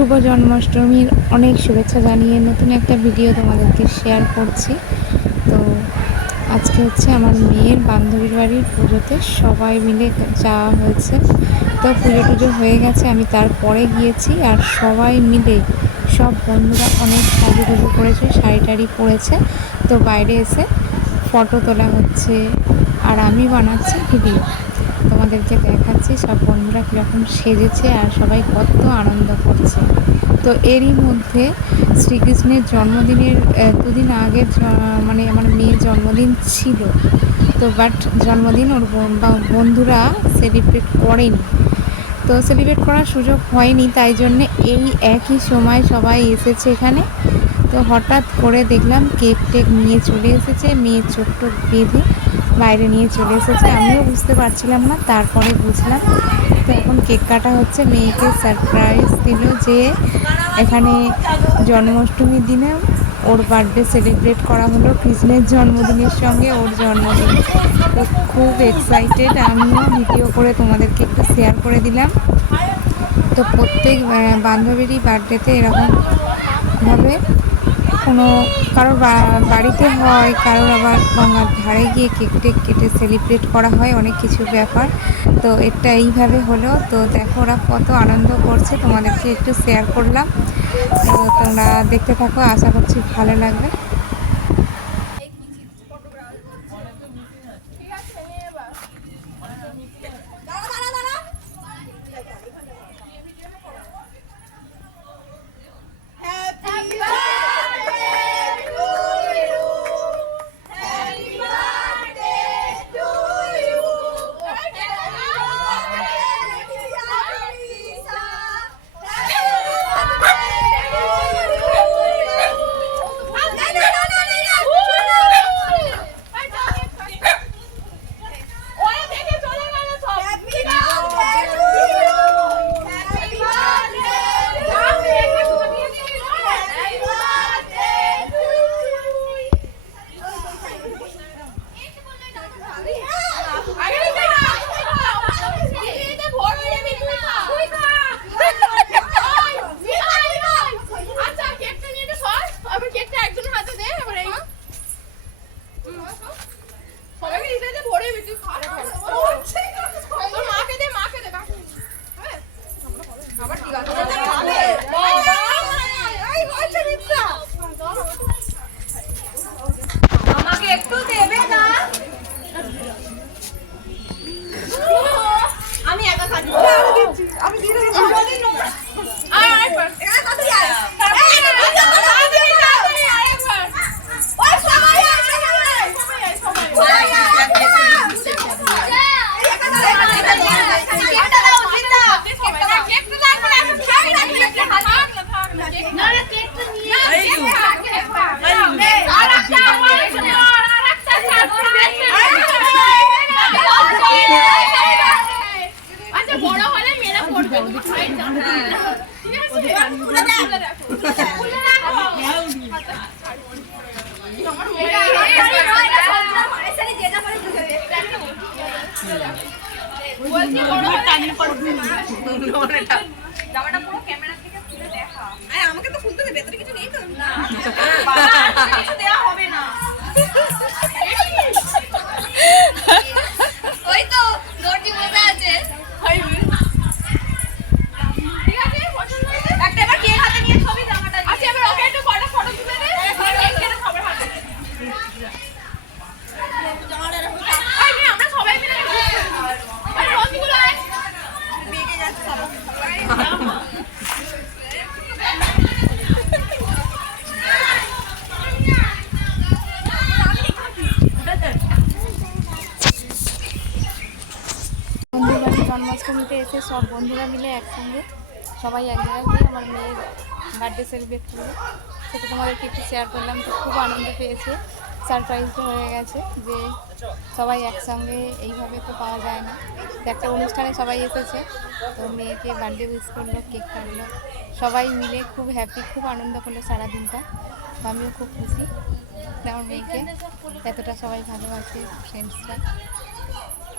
শুভ জন্মাষ্টমীর অনেক শুভেচ্ছা জানিয়ে নতুন একটা ভিডিও তোমাদেরকে শেয়ার করছি। তো আজকে হচ্ছে আমার মেয়ের বান্ধবীর বাড়ির পুজোতে সবাই মিলে যাওয়া হয়েছে, তো পুজো টুজো হয়ে গেছে, আমি তারপরে গিয়েছি আর সবাই মিলে সব বন্ধুরা অনেক সাজুগুজু করেছে শাড়ি টাড়ি পরেছে, তো বাইরে এসে ফটো তোলা হচ্ছে আর আমি বানাচ্ছি ভিডিও তোমাদেরকে দেখাচ্ছি, সব বন্ধুরা কীরকম সেজেছে আর সবাই কত আনন্দ করছে। তো এরই মধ্যে শ্রীকৃষ্ণের জন্মদিনের দুদিন আগে মানে আমার মেয়ের জন্মদিন ছিল। তো বাট জন্মদিন ওর বন্ধুরা সেলিব্রেট করেনি। তো সেলিব্রেট করার সুযোগ হয়নি, তাই জন্যে এই একই সময় সবাই এসেছে এখানে। তো হঠাৎ করে দেখলাম কেক টেক নিয়ে চলে এসেছে, মেয়ের চোখ টোক বেঁধে বাইরে নিয়ে চলে এসেছে। আমিও বুঝতে পারছিলাম না, তারপরে বুঝলাম। তো এখন কেক কাটা হচ্ছে, মেয়েকে সারপ্রাইজ দিল যে এখানে জন্মাষ্টমীর দিনে ওর বার্থডে সেলিব্রেট করা হলো, কৃষ্ণের জন্মদিনের সঙ্গে ওর জন্মদিন। তো খুব এক্সাইটেড আমিও ভিডিও করে তোমাদেরকে একটু শেয়ার করে দিলাম। তো প্রত্যেক বান্ধবীরই বার্থডেতে এরকমভাবে কোনো, কারোর বাড়িতে হয়, কারোর আবার গঙ্গার ধারে গিয়ে কেক টেক কেটে সেলিব্রেট করা হয়, অনেক কিছু ব্যাপার। তো এটা এইভাবে হলো। তো দেখো ওরা কত আনন্দ করছে, তোমাদেরকে একটু শেয়ার করলাম। তো তোমরা দেখতে থাকো, আশা করছি ভালো লাগবে। বড় হলে মেয়েরা পড়বে ঠিক আছে খুলে রাখো খুলে রাখো আমাকে তো খুলতে ভেতরে কিছু নেই তো না ওই তো দর্জি বসে আছে ঠিক আছে পছন্দ হয়েছে একটা এবার কেক হাতে নিয়ে ছবি জামাটা আচ্ছা এবার ওকে একটু কটা ফটো তুলে দে কেক কেটে সবার হাতে আই নে, আমরা সবাই মিলে আরে রসগুলো আয় বেগে যাচ্ছে সবাই বন্ধুর বাড়ি জন্মাষ্টমীতে এসে সব বন্ধুরা মিলে একসঙ্গে সবাই এক জায়গায় গিয়ে আমার মেয়ের বার্থডে সেলিব্রেট করল। সেটা তোমাদেরকে একটু শেয়ার করলাম, তো খুব আনন্দ পেয়েছে। সারপ্রাইজ হয়ে গেছে যে সবাই একসঙ্গে এইভাবে তো পাওয়া যায় না। একটা অনুষ্ঠানে সবাই এসেছে, তো মেয়েকে বার্থডে উইশ করল কেক কাটলো। সবাই মিলে খুব হ্যাপি খুব আনন্দ করল সারাদিনটা। তো আমিও খুব খুশি আমার মেয়েকে এতটা সবাই ভালোবাসে ফ্রেন্ডসরা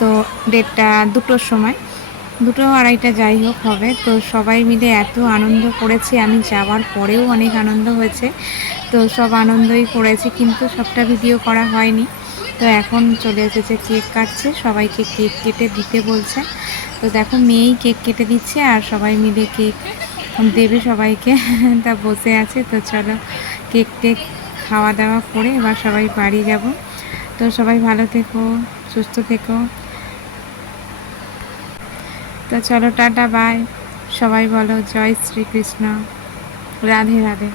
তো ডেটটা দুটোর সময়। দুটো আড়াইটা যাই হোক হবে। তো সবাই মিলে এত আনন্দ করেছি। আমি যাওয়ার পরেও অনেক আনন্দ হয়েছে। তো সব আনন্দই করেছি, কিন্তু সবটা ভিডিও করা হয়নি। তো এখন চলে এসেছে কেক কাটছে। সবাইকে কেক কেটে দিতে বলছে। তো দেখো মেয়েই কেক কেটে দিচ্ছে আর সবাই মিলে কেক দেবে সবাইকে। তা বসে আছে। তো চলো কেক টেক খাওয়া দাওয়া করে এবার সবাই বাড়ি যাব। তো সবাই ভালো থেকো, সুস্থ থেকো। তো চলো টাটা বাই সবাই বলো জয় শ্রীকৃষ্ণ। রাধে রাধে।